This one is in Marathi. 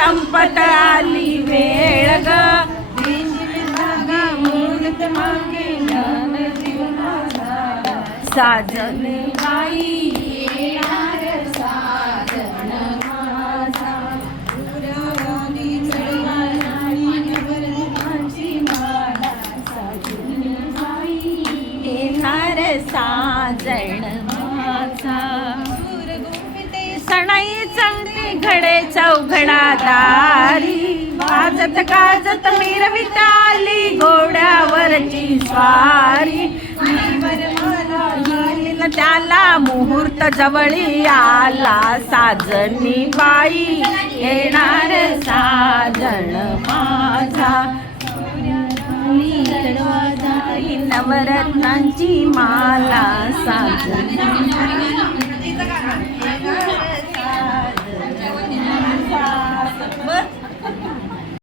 संपत आली वेळ ग साजन बाई येणार साजन माझा पुरवणी चढवानी नवरत्नाची माला साजन बाई येणार साजन माझा सणाई चंगती घडे चौघडा दारी वाजत गाजत मिरवित आली घोड्यावरची स्वारी येईल त्याला मुहूर्त जवळी आला साजनी बाई येणार साजन माझा नवरत्नांची माला साजन